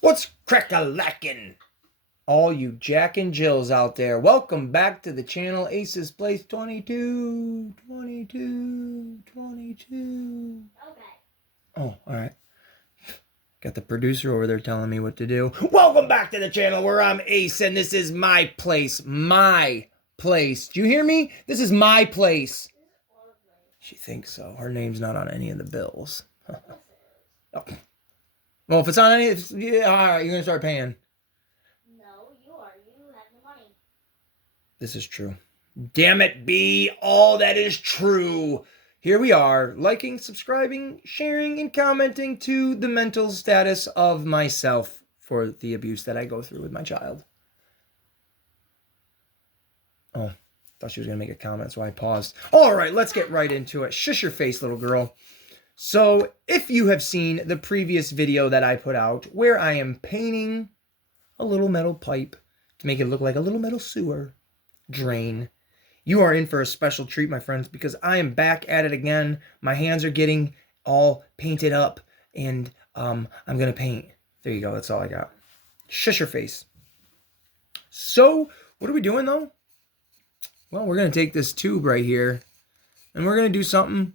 What's crack-a-lackin'? All you Jack and Jills out there, welcome back to the channel. Aces Place 22, 22, 22. Okay. Oh, all right. Got the producer over there telling me what to do. Welcome back to the channel where I'm Ace and this is my place. My place. Do you hear me? This is my place. She thinks so. Her name's not on any of the bills. Oh. Well, if it's on any, yeah, all right, you're going to start paying. No, you are. You have the money. This is true. Damn it, B. All that is true. Here we are, liking, subscribing, sharing, and commenting to the mental status of myself for the abuse that I go through with my child. Oh, thought she was going to make a comment, so I paused. All right, let's get right into it. Shush your face, little girl. So, if you have seen the previous video that I put out where I am painting a little metal pipe to make it look like a little metal sewer drain, you are in for a special treat, my friends, because I am back at it again. My hands are getting all painted up, and I'm going to paint. There you go. That's all I got. Shush your face. So, what are we doing, though? Well, we're going to take this tube right here, and we're going to do something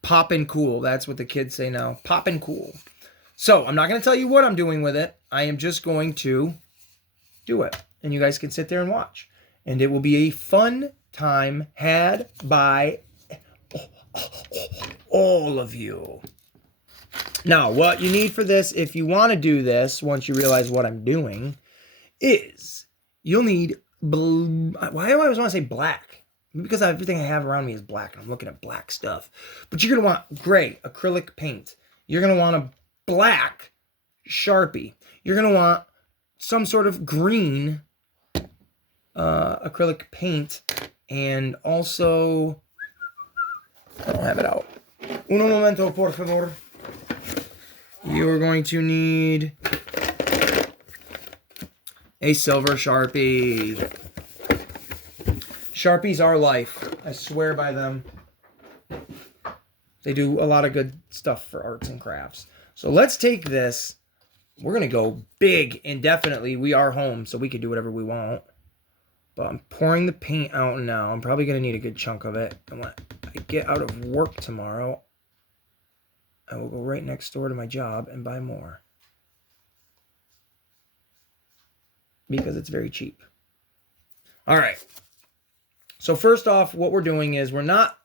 pop and cool. That's what the kids say now. Pop and cool. So, I'm not going to tell you what I'm doing with it. I am just going to do it. And you guys can sit there and watch. And it will be a fun time had by all of you. Now, what you need for this, if you want to do this, once you realize what I'm doing, is you'll need why do I always want to say black? Because everything I have around me is black, and I'm looking at black stuff. But you're going to want gray acrylic paint. You're going to want a black Sharpie. You're going to want some sort of green acrylic paint, and also, I don't have it out. Uno momento, por favor. You're going to need a silver Sharpie. Sharpies are life. I swear by them. They do a lot of good stuff for arts and crafts. So let's take this. We're going to go big indefinitely. We are home, so we can do whatever we want. But I'm pouring the paint out now. I'm probably going to need a good chunk of it. And when I get out of work tomorrow, I will go right next door to my job and buy more. Because it's very cheap. All right. So first off, what we're doing is we're not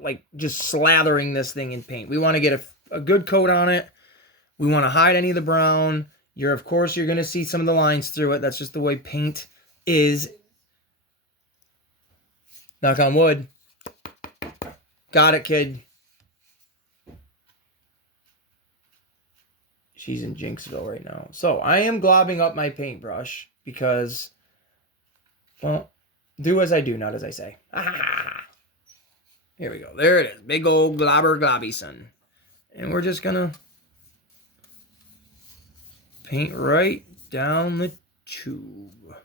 like just slathering this thing in paint. We want to get a good coat on it. We want to hide any of the brown. Of course, you're going to see some of the lines through it. That's just the way paint is. Knock on wood. Got it, kid. She's in Jinxville right now. So I am globbing up my paintbrush because, well, do as I do, not as I say. Here we go. There it is. Big old globber globby son. And we're just going to paint right down the tube.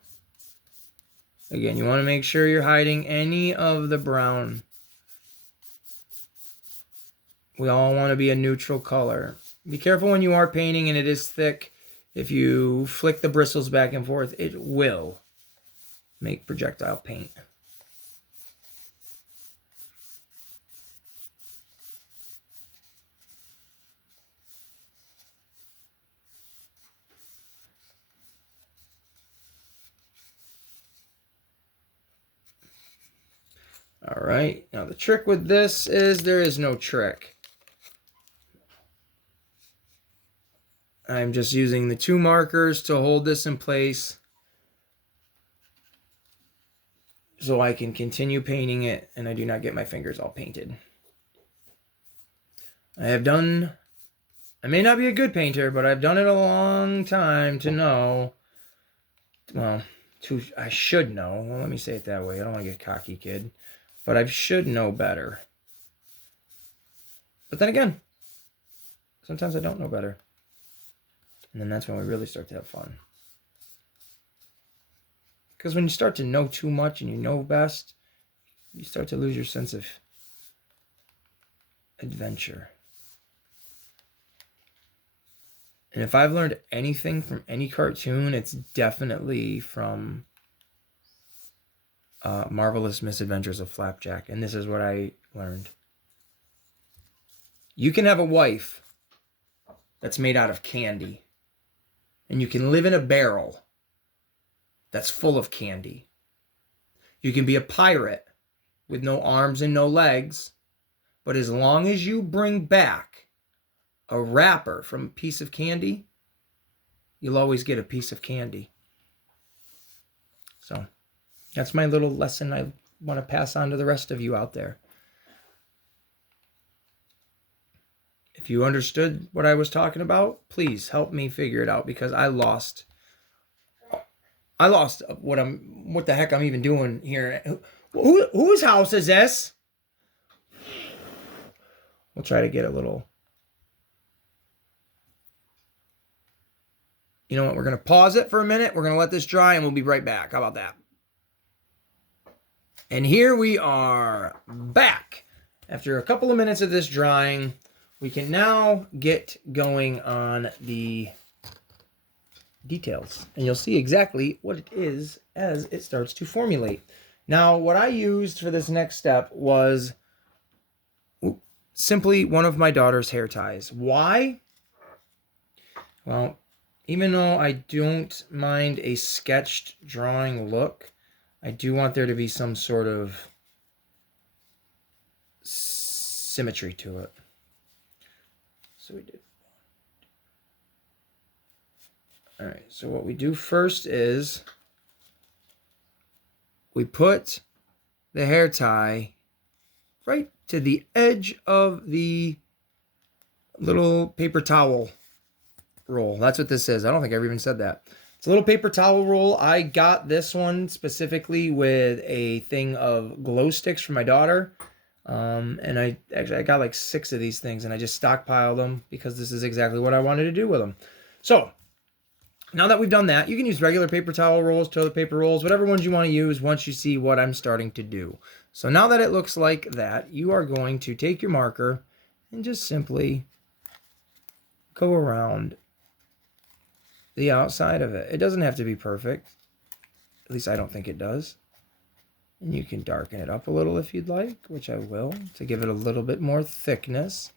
Again, you want to make sure you're hiding any of the brown. We all want to be a neutral color. Be careful when you are painting and it is thick. If you flick the bristles back and forth, it will make projectile paint. All right, now the trick with this is there is no trick. I'm just using the two markers to hold this in place so I can continue painting it and I do not get my fingers all painted. I may not be a good painter, but I've done it a long time to know, well, I should know. Well, let me say it that way. I don't want to get cocky, kid. But I should know better. But then again, sometimes I don't know better. And then that's when we really start to have fun. Because when you start to know too much and you know best, you start to lose your sense of adventure. And if I've learned anything from any cartoon, it's definitely from Marvelous Misadventures of Flapjack. And this is what I learned. You can have a wife that's made out of candy. And you can live in a barrel that's full of candy. You can be a pirate with no arms and no legs. But as long as you bring back a wrapper from a piece of candy, you'll always get a piece of candy. So that's my little lesson I want to pass on to the rest of you out there. If you understood what I was talking about, please help me figure it out, because I lost what the heck I'm even doing here. Whose house is this? We'll try to get a little. You know what? We're going to pause it for a minute. We're going to let this dry and we'll be right back. How about that? And here we are back. After a couple of minutes of this drying, we can now get going on the details. And you'll see exactly what it is as it starts to formulate. Now, what I used for this next step was simply one of my daughter's hair ties. Why? Well, even though I don't mind a sketched drawing look, I do want there to be some sort of symmetry to it. So we did. All right, so what we do first is we put the hair tie right to the edge of the little paper towel roll. That's what this is. I don't think I ever even said that. It's a little paper towel roll. I got this one specifically with a thing of glow sticks for my daughter. And I got like 6 of these things, and I just stockpiled them because this is exactly what I wanted to do with them. So now that we've done that, you can use regular paper towel rolls, toilet paper rolls, whatever ones you want to use once you see what I'm starting to do. So now that it looks like that, you are going to take your marker and just simply go around the outside of it. It doesn't have to be perfect. At least I don't think it does. And you can darken it up a little if you'd like, which I will, to give it a little bit more thickness.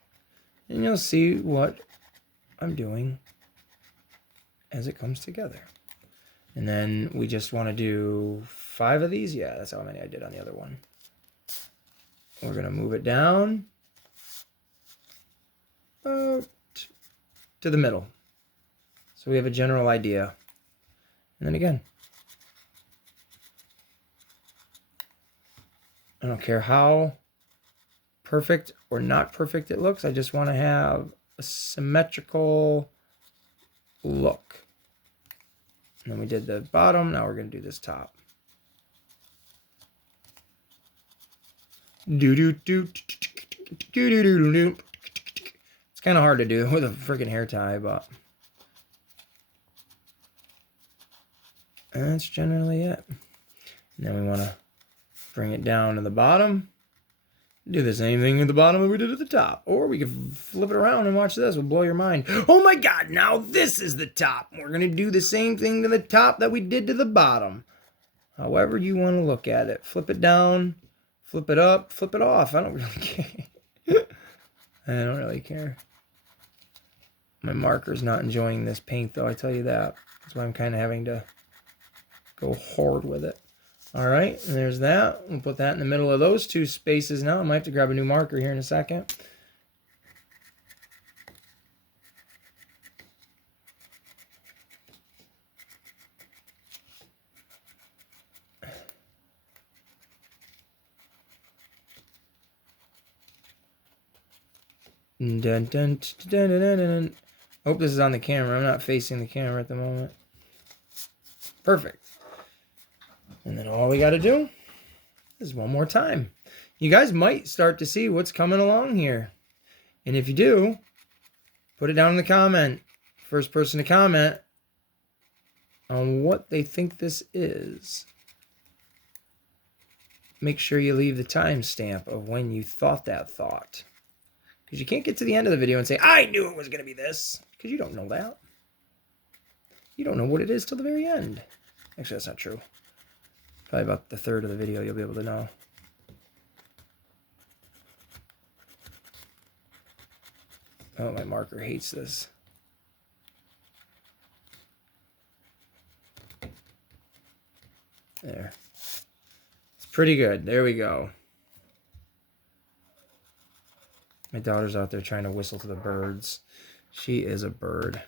And you'll see what I'm doing as it comes together. And then we just want to do 5 of these. Yeah, that's how many I did on the other one. We're going to move it down to the middle, so we have a general idea. And then again, I don't care how perfect or not perfect it looks. I just want to have a symmetrical look. And then we did the bottom. Now we're going to do this top. It's kind of hard to do with a freaking hair tie, but that's generally it. And then we want to bring it down to the bottom. Do the same thing at the bottom that we did at the top. Or we could flip it around and watch this. It'll blow your mind. Oh my God, now this is the top. We're going to do the same thing to the top that we did to the bottom. However you want to look at it. Flip it down, flip it up, flip it off. I don't really care. I don't really care. My marker's not enjoying this paint, though, I tell you that. That's why I'm kind of having to go hard with it. All right, and there's that. We'll put that in the middle of those 2 spaces now. I might have to grab a new marker here in a second. Dun, dun, dun, dun, dun, dun, dun. Hope this is on the camera. I'm not facing the camera at the moment. Perfect. And then all we got to do is one more time. You guys might start to see what's coming along here. And if you do, put it down in the comment. First person to comment on what they think this is. Make sure you leave the timestamp of when you thought that thought. Because you can't get to the end of the video and say, I knew it was going to be this. Because you don't know that. You don't know what it is till the very end. Actually, that's not true. Probably about the third of the video you'll be able to know. Oh, my marker hates this. There. It's pretty good. There we go. My daughter's out there trying to whistle to the birds. She is a bird.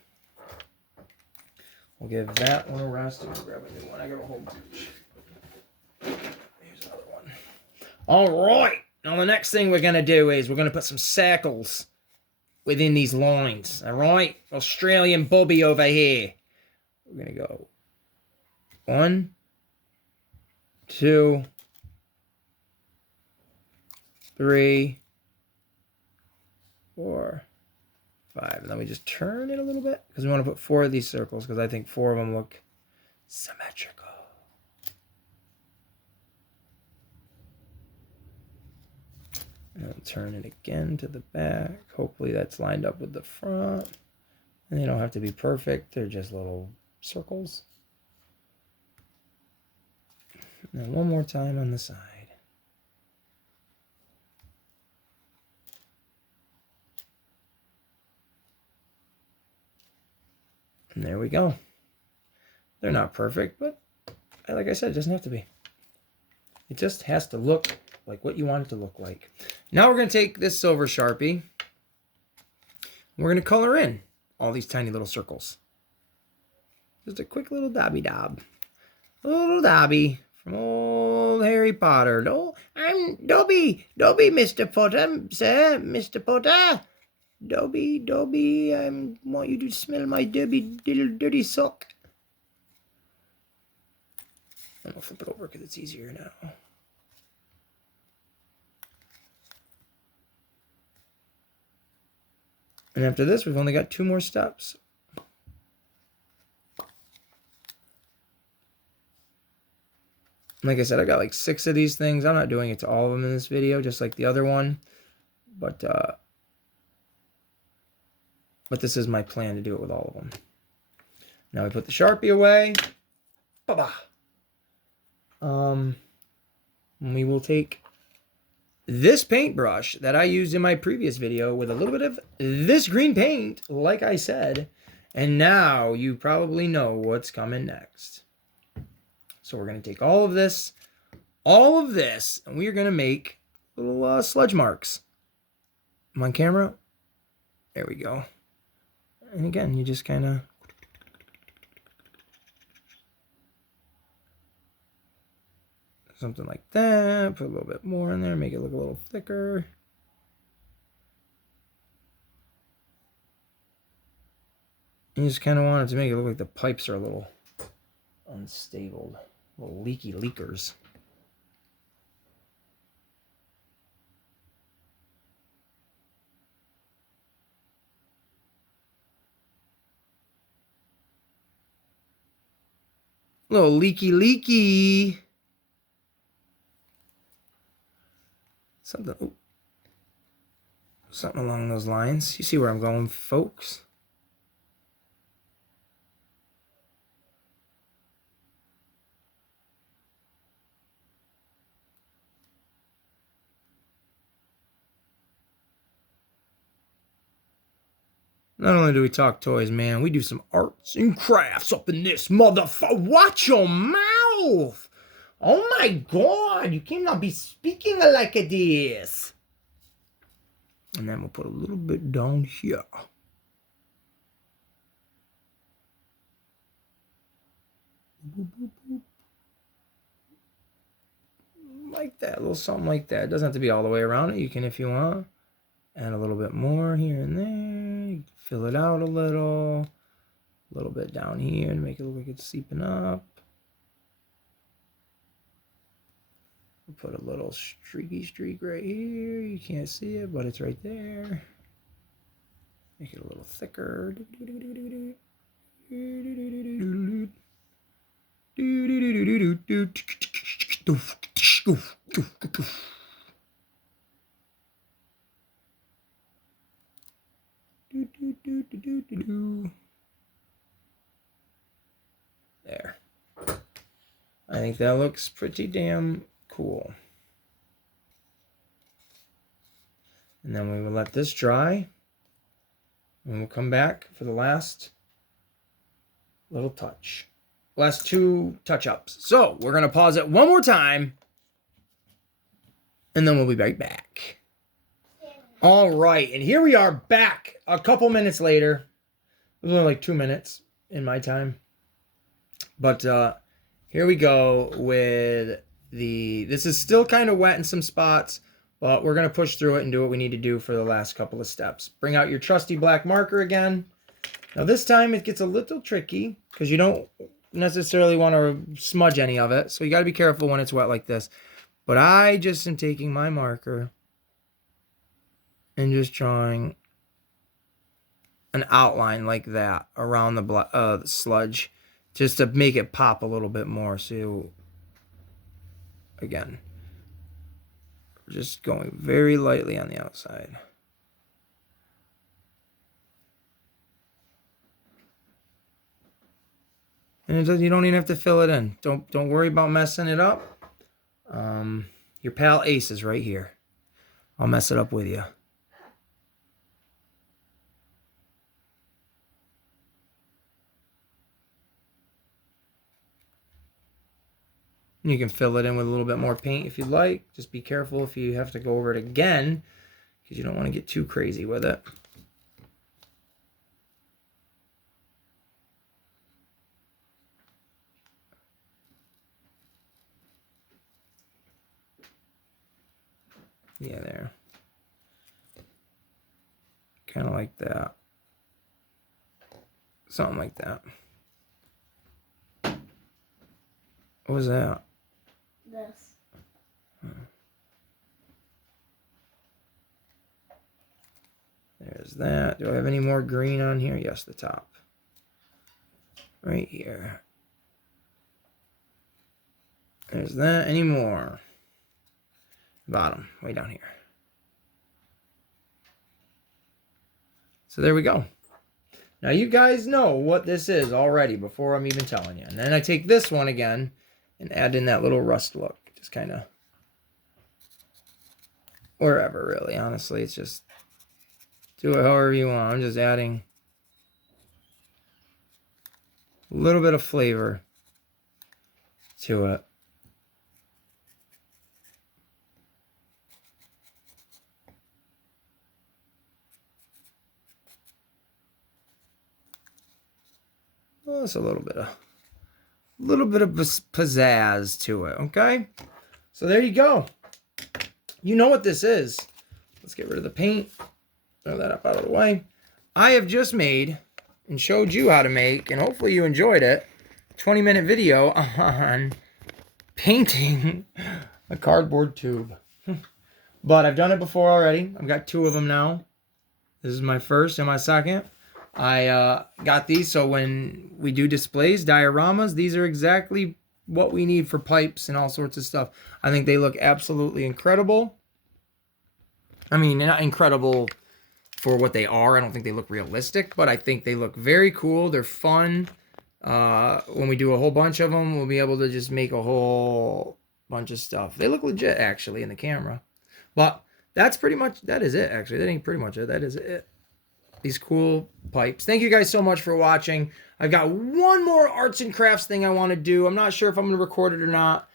We'll give that one a rest and grab a new one. I got a whole bunch. Here's another one. All right. Now the next thing we're going to do is we're going to put some circles within these lines. All right? Australian Bobby over here. We're going to go 1, 2, 3, 4, 5. And then we just turn it a little bit because we want to put 4 of these circles because I think 4 of them look symmetrical. And turn it again to the back. Hopefully that's lined up with the front. And they don't have to be perfect. They're just little circles. And then one more time on the side. And there we go. They're not perfect, but like I said, it doesn't have to be. It just has to look like what you want it to look like. Now we're going to take this silver Sharpie. We're going to color in all these tiny little circles. Just a quick little dobby dob. A little dobby from old Harry Potter. No, I'm Dobby. Dobby, Mr. Potter, sir. Mr. Potter. Dobby, I want you to smell my little dirty sock. I'm going to flip it over because it's easier now. And after this, we've only got 2 more steps. Like I said, I got like 6 of these things. I'm not doing it to all of them in this video, just like the other one. But this is my plan to do it with all of them. Now we put the Sharpie away. Ba-ba. And we will take this paintbrush that I used in my previous video with a little bit of this green paint, like I said. And now you probably know what's coming next. So we're going to take all of this, and we are going to make little sludge marks. I'm on camera. There we go. And again, you just kind of... something like that. Put a little bit more in there. Make it look a little thicker. You just kind of want it to make it look like the pipes are a little unstable. Little leaky leakers. Little leaky. Something along those lines. You see where I'm going, folks? Not only do we talk toys, man, we do some arts and crafts up in this motherfucker. Watch your mouth! Oh my God, you cannot be speaking like this. And then we'll put a little bit down here. Like that, a little something like that. It doesn't have to be all the way around it. You can, if you want, add a little bit more here and there. You can fill it out a little bit down here to make it look like it's seeping up. Put a little streaky streak right here. You can't see it, but it's right there. Make it a little thicker. think that looks pretty damn cool. And then we will let this dry. And we'll come back for the last little touch. Last 2 touch-ups. So we're going to pause it one more time. And then we'll be right back. All right. And here we are back a couple minutes later. It was only like 2 minutes in my time. But here we go with this is still kind of wet in some spots. But we're going to push through it and do what we need to do for the last couple of steps. Bring out your trusty black marker again. Now this time it gets a little tricky because you don't necessarily want to smudge any of it. So you got to be careful when it's wet like this. But I just am taking my marker and just drawing an outline like that around the sludge just to make it pop a little bit more. So again, just going very lightly on the outside. And you don't even have to fill it in. Don't worry about messing it up. Your pal Ace is right here. I'll mess it up with you. You can fill it in with a little bit more paint if you'd like. Just be careful if you have to go over it again, because you don't want to get too crazy with it. Yeah, there. Kind of like that. Something like that. What was that? This. There's that. Do I have any more green on here? Yes, the top. Right here. There's that. Any more? Bottom, way down here. So there we go. Now you guys know what this is already before I'm even telling you. And then I take this one again and add in that little rust look. Just kind of wherever, really. Honestly, it's just do it however you want. I'm just adding a little bit of flavor to it. Well, it's a little bit of pizzazz to it, okay? So there you go. You know what this is. Let's get rid of the paint. Throw that up out of the way. I have just made and showed you how to make, and hopefully you enjoyed it, 20-minute video on painting a cardboard tube. But I've done it before already. I've got 2 of them now. This is my first and my second. I got these so when we do displays, dioramas, these are exactly what we need for pipes and all sorts of stuff. I think they look absolutely incredible. I mean, not incredible for what they are. I don't think they look realistic, but I think they look very cool. They're fun. When we do a whole bunch of them, we'll be able to just make a whole bunch of stuff. They look legit, actually, in the camera. But that is it, actually. That ain't pretty much it. That is it. These cool pipes. Thank you guys so much for watching. I've got one more arts and crafts thing I want to do. I'm not sure if I'm going to record it or not.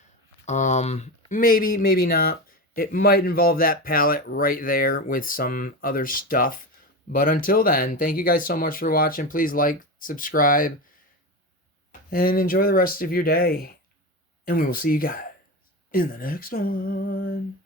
Maybe, maybe not. It might involve that palette right there with some other stuff. But until then, thank you guys so much for watching. Please like, subscribe, and enjoy the rest of your day. And we will see you guys in the next one.